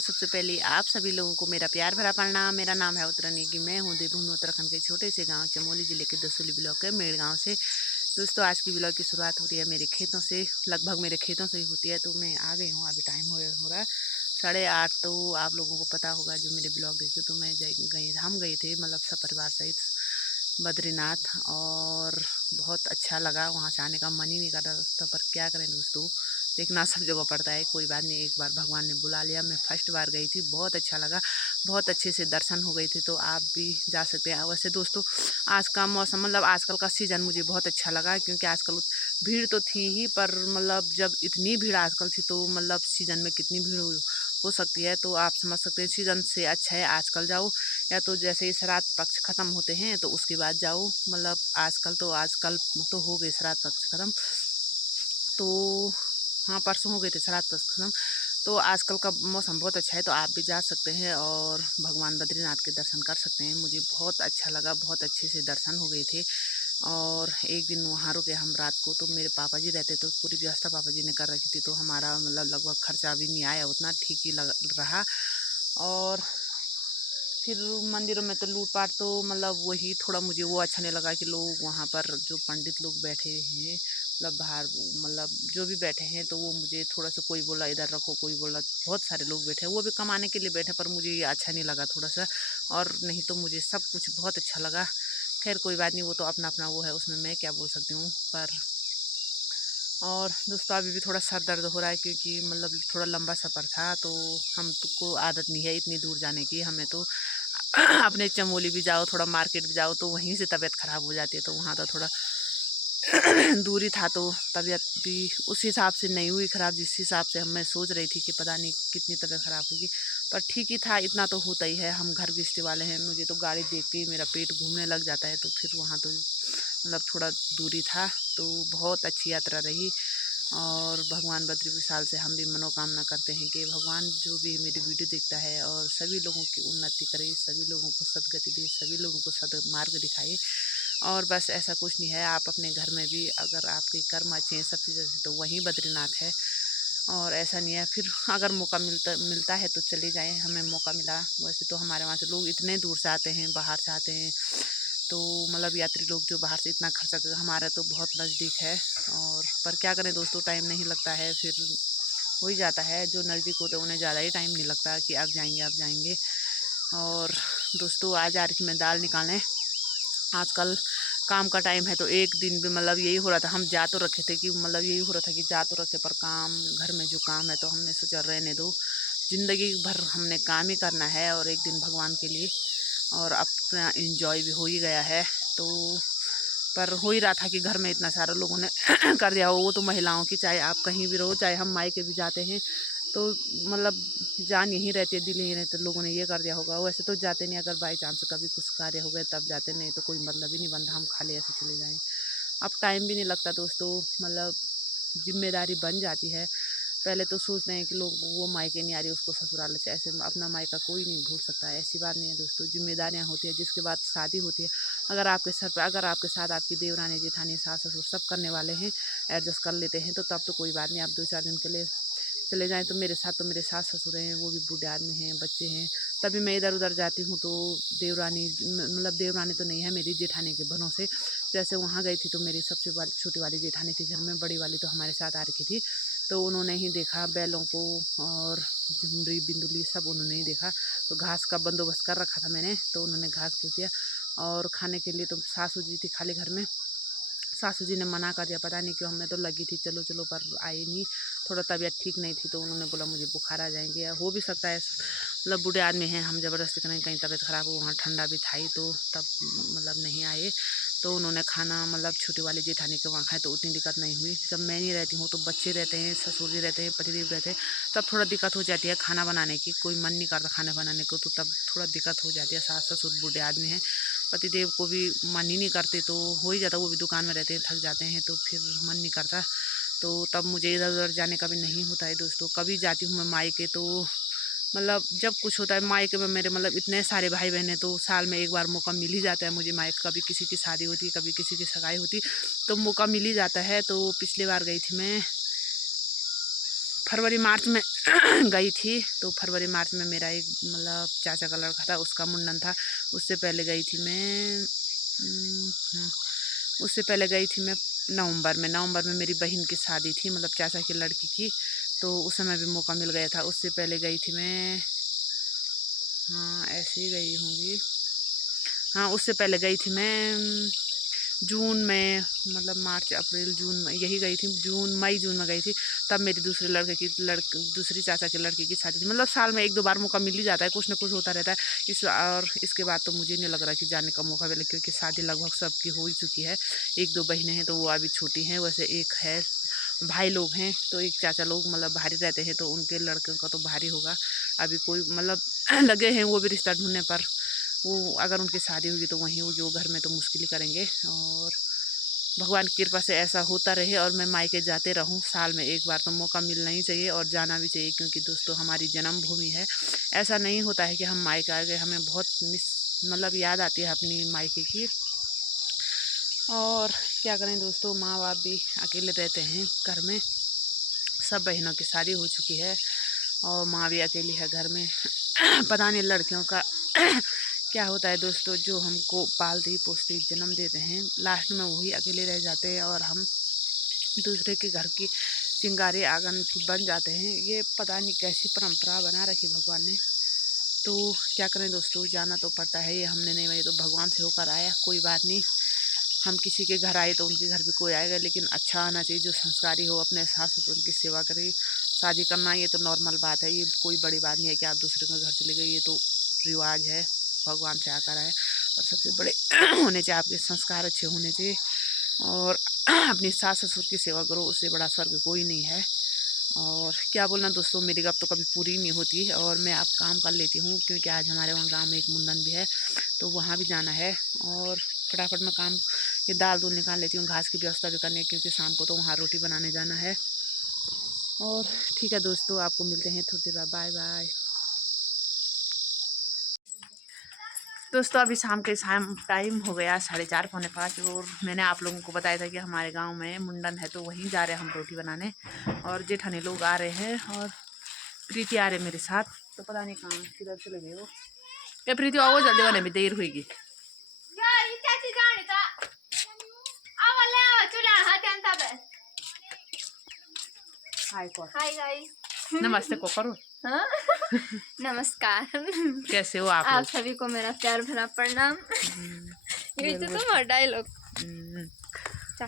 सबसे पहले आप सभी लोगों को मेरा प्यार भरा प्रणाम। मेरा नाम है उत्तरानी, मैं हूँ देवभूमि उत्तराखंड के छोटे से गांव चमोली जिले के दसूली ब्लॉक के मेड़ गांव से। दोस्तों, आज की ब्लॉग की शुरुआत होती है मेरे खेतों से, लगभग मेरे खेतों से ही होती है। तो मैं आ गई हूँ, अभी टाइम हो रहा है 8:30। तो आप लोगों को पता होगा जो मेरे ब्लॉग देखते, तो हम गए थे मतलब सब परिवार सहित बद्रीनाथ, और बहुत अच्छा लगा। वहाँ से आने का मन ही नहीं कर रहा था, पर क्या करें दोस्तों, देखना सब जगह पड़ता है। कोई बात नहीं, एक बार भगवान ने बुला लिया। मैं फर्स्ट बार गई थी, बहुत अच्छा लगा, बहुत अच्छे से दर्शन हो गए थे। तो आप भी जा सकते हैं। वैसे दोस्तों, आज का मौसम मतलब आजकल का सीज़न मुझे बहुत अच्छा लगा, क्योंकि आजकल भीड़ तो थी ही, पर मतलब जब इतनी भीड़ आजकल थी तो मतलब सीज़न में कितनी भीड़ हो सकती है। तो आप समझ सकते हैं, सीज़न से अच्छा है आजकल जाओ, या तो जैसे ही श्राद्ध पक्ष ख़त्म होते हैं तो उसके बाद जाओ। मतलब आजकल तो हो गए श्राद्ध पक्ष ख़त्म, तो हाँ परसों हो गए थे श्राद्ध पक्ष ख़त्म। तो आजकल का मौसम बहुत अच्छा है, तो आप भी जा सकते हैं और भगवान बद्रीनाथ के दर्शन कर सकते हैं। मुझे बहुत अच्छा लगा, बहुत अच्छे से दर्शन हो गए थे। और एक दिन वहाँ रुके हम रात को। तो मेरे पापा जी रहते, तो पूरी व्यवस्था पापा जी ने कर रखी थी, तो हमारा मतलब लगभग खर्चा भी नहीं आया उतना, ठीक ही लग रहा। और फिर मंदिरों में तो लूटपाट तो मतलब वही थोड़ा मुझे वो अच्छा नहीं लगा कि लोग वहाँ पर जो पंडित लोग बैठे हैं, मतलब बाहर मतलब जो भी बैठे हैं, तो वो मुझे थोड़ा सा, कोई बोला इधर रखो, कोई बोला, बहुत सारे लोग बैठे हैं, वो भी कमाने के लिए बैठे, पर मुझे ये अच्छा नहीं लगा थोड़ा सा। और नहीं तो मुझे सब कुछ बहुत अच्छा लगा। खैर कोई बात नहीं, वो तो अपना अपना वो है, उसमें मैं क्या बोल सकती हूँ। पर और दोस्तों, अभी भी थोड़ा सर दर्द हो रहा है, क्योंकि मतलब थोड़ा लंबा सफ़र था, तो हमको आदत नहीं है इतनी दूर जाने की। हमें तो अपने चमोली भी जाओ, थोड़ा मार्केट भी जाओ, तो वहीं से तबीयत ख़राब हो जाती है। तो वहाँ तो थोड़ा दूरी था, तो तबीयत भी उस हिसाब से नहीं हुई ख़राब जिस हिसाब से मैं सोच रही थी कि पता नहीं कितनी तबीयत ख़राब होगी। पर ठीक ही था, इतना तो होता ही है, हम घर गृहस्थी वाले हैं। मुझे तो गाड़ी देख के ही मेरा पेट घूमने लग जाता है। तो फिर वहाँ तो मतलब थोड़ा दूरी था, तो बहुत अच्छी यात्रा रही। और भगवान बद्री विशाल से हम भी मनोकामना करते हैं कि भगवान जो भी मेरी वीडियो देखता है और सभी लोगों की उन्नति करे, सभी लोगों को सदगति दे, सभी लोगों को सदमार्ग दिखाए। और बस ऐसा कुछ नहीं है, आप अपने घर में भी अगर आपके कर्म अच्छे हैं, सब चीज़ अच्छी, तो वहीं बद्रीनाथ है। और ऐसा नहीं है, फिर अगर मौका मिलता है तो चले जाएं। हमें मौका मिला। वैसे तो हमारे वहाँ से लोग इतने दूर से आते हैं, बाहर से आते हैं, तो मतलब यात्री लोग जो बाहर से इतना खर्चा कर, हमारा तो बहुत नज़दीक है। और पर क्या करें दोस्तों, टाइम नहीं लगता है, फिर हो ही जाता है। जो नज़दीक होते हैं उन्हें ज़्यादा ही टाइम नहीं लगता कि आप जाएंगे आप जाएंगे। और दोस्तों, आज आ रही थी मैं दाल निकालने। आजकल काम का टाइम है, तो एक दिन भी मतलब यही हो रहा था, हम जा तो रखे थे कि मतलब यही हो रहा था कि जा तो रखे, पर काम घर में जो काम है, तो हमने सोचा रहने दो, ज़िंदगी भर हमने काम ही करना है, और एक दिन भगवान के लिए और अपना एंजॉय भी हो ही गया है। तो पर हो ही रहा था कि घर में इतना सारा लोगों ने कर दिया हो। वो तो महिलाओं की, चाहे आप कहीं भी रहो, चाहे हम मायके भी जाते हैं, तो मतलब जान यहीं रहती है, दिल यहीं रहते, लोगों ने ये कर दिया होगा। वैसे तो जाते नहीं, अगर बाई चांस कभी कुछ कार्य हो गए तब जाते, नहीं तो कोई मतलब ही नहीं बनता हम खाली ऐसे चले जाएं। अब टाइम भी नहीं लगता दोस्तों, मतलब जिम्मेदारी बन जाती है। पहले तो सोचते हैं कि लोग, वो मायके नहीं आ रही उसको ससुराल से, ऐसे अपना मायका कोई नहीं भूल सकता है, ऐसी बात नहीं है दोस्तों। जिम्मेदारियां होती है, जिसके बाद शादी होती है, अगर आपके सर पे, अगर आपके साथ आपकी देवरानी जेठानी सास ससुर सब करने वाले हैं, एडजस्ट कर लेते हैं, तो तब तो कोई बात नहीं, आप 2-4 दिन के लिए चले जाएं। तो मेरे साथ तो मेरे सास ससुर हैं, वो भी बूढ़े आदमी हैं, बच्चे हैं, तभी मैं इधर उधर जाती हूँ। तो देवरानी मतलब देवरानी तो नहीं है, मेरी जेठानी के भरोसे जैसे वहाँ गई थी, तो मेरी सबसे छोटी वाली जेठानी थी घर में, बड़ी वाली तो हमारे साथ आ रखी थी। तो उन्होंने ही देखा बैलों को, और झुमरी बिंदुली सब उन्होंने ही देखा। तो घास का बंदोबस्त कर रखा था मैंने, तो उन्होंने घास फूस दिया। और खाने के लिए तो सासू जी थी खाली घर में, सासू जी ने मना कर दिया, पता नहीं क्यों। हमें तो लगी थी चलो चलो, पर आई नहीं, थोड़ा तबीयत ठीक नहीं थी, तो उन्होंने बोला मुझे बुखार आ जाएंगे, या हो भी सकता है, मतलब बूढ़े आदमी हैं, हम ज़बरदस्ती करें, कहीं तबीयत ख़राब हो। वहाँ ठंडा भी था ही, तो तब मतलब नहीं आए। तो उन्होंने खाना मतलब छोटी वाली जेठानी के वहाँ खाए, तो उतनी दिक्कत नहीं हुई। जब मैं नहीं रहती हूँ तो बच्चे रहते हैं, ससुर जी रहते हैं, पतिदेव रहते हैं, तब थोड़ा दिक्कत हो जाती है खाना बनाने की, कोई मन नहीं करता खाना बनाने को, तो तब थोड़ा दिक्कत हो जाती है। सास ससुर बूढ़े आदमी हैं, पतिदेव को भी मन ही नहीं करते, तो हो ही जाता, वो भी दुकान में रहते हैं, थक जाते हैं, तो फिर मन नहीं करता। तो तब मुझे इधर उधर जाने का भी नहीं होता है दोस्तों। कभी जाती हूँ मैं मायके, तो मतलब जब कुछ होता है मायके में, मेरे मतलब इतने सारे भाई बहन हैं, तो साल में एक बार मौका मिल ही जाता है मुझे मायके। कभी किसी की शादी होती है, कभी किसी की सगाई होती, तो मौका मिल ही जाता है। तो पिछली बार गई थी मैं फरवरी मार्च में गई थी। तो फरवरी मार्च में मेरा एक मतलब चाचा का लड़का था, उसका मुंडन था। उससे पहले गई थी मैं नवंबर में मेरी बहन की शादी थी, मतलब चाचा की लड़की की। तो उस समय भी मौका मिल गया था। उससे पहले गई थी मैं, हाँ ऐसे ही गई होंगी, हाँ उससे पहले गई थी मैं जून में, मतलब मार्च अप्रैल जून में यही गई थी। मई जून में गई थी। तब मेरी दूसरी चाचा की लड़की की शादी थी। मतलब साल में 1-2 बार मौका मिल ही जाता है, कुछ ना कुछ होता रहता है। और इसके बाद तो मुझे नहीं लग रहा कि जाने का मौका मिले, क्योंकि शादी लगभग सबकी हो ही चुकी है। 1-2 बहनें हैं तो वो अभी छोटी हैं, वैसे एक है भाई लोग हैं, तो एक चाचा लोग मतलब भारी रहते हैं, तो उनके लड़कों का तो भारी होगा। अभी कोई मतलब लगे हैं वो भी रिश्ता ढूंढने पर। वो अगर उनकी शादी होगी तो वहीं वो घर में तो मुश्किल ही करेंगे। और भगवान की कृपा से ऐसा होता रहे और मैं मायके जाते रहूं। साल में 1 बार तो मौका मिलना ही चाहिए और जाना भी चाहिए, क्योंकि दोस्तों हमारी जन्मभूमि है। ऐसा नहीं होता है कि हम मायके आ गए, हमें बहुत मतलब याद आती है अपनी मायके की। और क्या करें दोस्तों, माँ बाप भी अकेले रहते हैं घर में। सब बहनों की शादी हो चुकी है और माँ भी अकेली है घर में। पता नहीं लड़कियों का क्या होता है दोस्तों, जो हमको पालती पोसती जन्म देते हैं, लास्ट में वही अकेले रह जाते हैं और हम दूसरे के घर की चिंगारी आंगन की बन जाते हैं। ये पता नहीं कैसी परंपरा बना रखी भगवान ने। तो क्या करें दोस्तों, जाना तो पड़ता है। ये हमने नहीं बनी तो भगवान से होकर आया, कोई बात नहीं। हम किसी के घर आए तो उनके घर भी कोई आएगा, लेकिन अच्छा आना चाहिए, जो संस्कारी हो, अपने सास ससुर की सेवा करे। शादी करना ये तो नॉर्मल बात है, ये कोई बड़ी बात नहीं है कि आप दूसरे के घर चले गए। ये तो रिवाज है, भगवान से आकर आए। पर सबसे बड़े होने चाहिए आपके संस्कार, अच्छे होने चाहिए। और अपनी सास ससुर की सेवा करो, उससे बड़ा स्वर्ग कोई नहीं है। और क्या बोलना दोस्तों, मेरी गप तो कभी पूरी नहीं होती। और मैं अब काम कर लेती हूँ, क्योंकि आज हमारे वहाँ गांव में एक मुंडन भी है, तो वहाँ भी जाना है। और फटाफट में काम ये दाल दूल निकाल लेती हूँ, घास की व्यवस्था भी करनी है, क्योंकि शाम को तो वहाँ रोटी बनाने जाना है। और ठीक है दोस्तों, आपको मिलते हैं थोड़ी देर बाद। बाय बाय दोस्तों। अभी शाम टाइम हो गया 4:30 पौने 5, और मैंने आप लोगों को बताया था कि हमारे गांव में मुंडन है, तो वहीं जा रहे हैं हम रोटी बनाने। और जेठानी लोग आ रहे हैं और प्रीति आ रहे मेरे साथ। तो पता नहीं कहाँ किधर चले गए वो। ये प्रीति आओ जल्दी, बने भी देर हुई। हाय गाइस, नमस्ते को करो। हाँ? नमस्कार। कैसे हो आप सभी को मेरा प्यार भरा प्रणाम। ये तो तुम्हारा डायलॉग।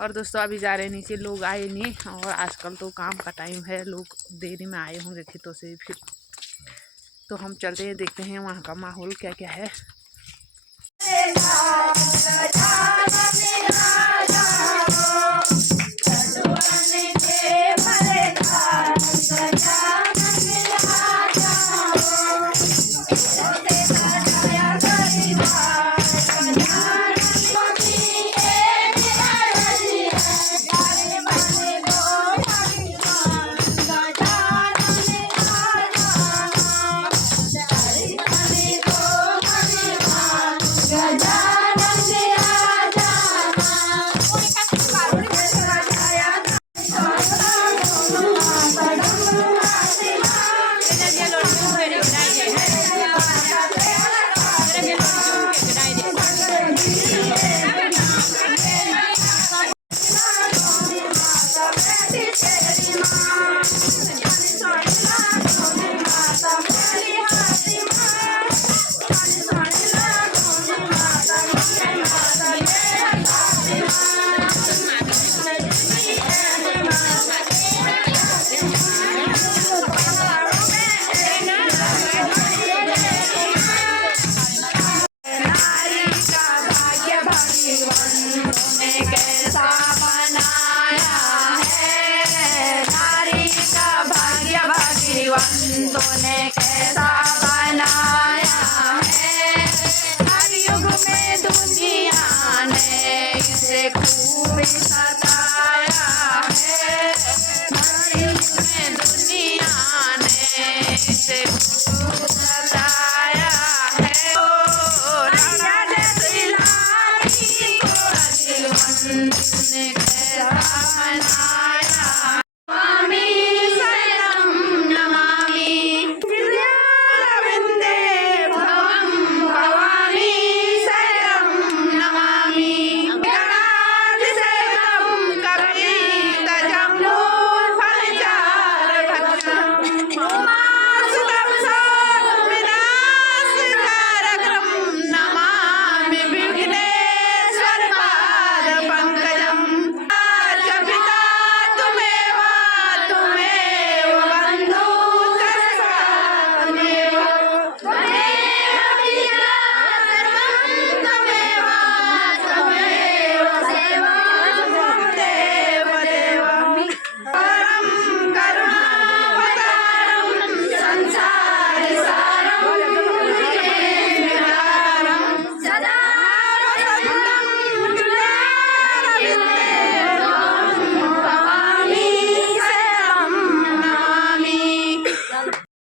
और दोस्तों अभी जा रहे हैं नीचे, लोग आए नहीं, और आजकल तो काम का टाइम है, लोग देरी में आए होंगे खेतों से। फिर तो हम चलते हैं, देखते हैं वहाँ का माहौल क्या क्या है।